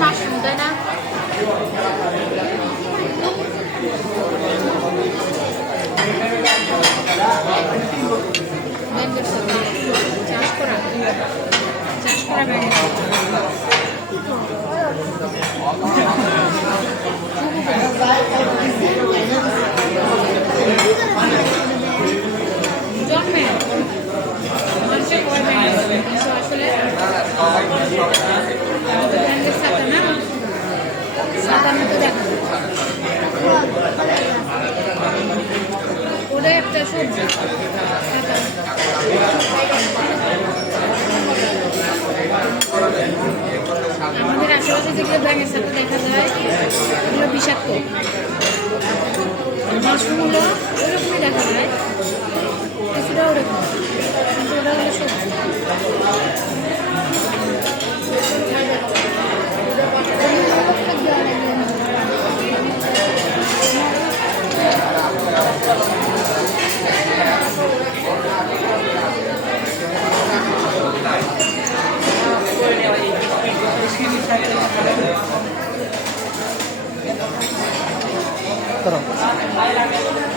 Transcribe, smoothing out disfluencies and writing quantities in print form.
Mushroom তাই না? চাষ করা জন্মে মানুষের করবে কিন্তু আসলে সাথে না সাদার মতো দেখা যায় ওটা একটা সবজি আমাদের আশেপাশে যেগুলো ব্যাঙের সাথে দেখা যায় এগুলো বিষাক্ত মাশরুমগুলো ওরকমই দেখা যায় কিছুটা ওরকম কিন্তু ওটা হলো সবজি Terus.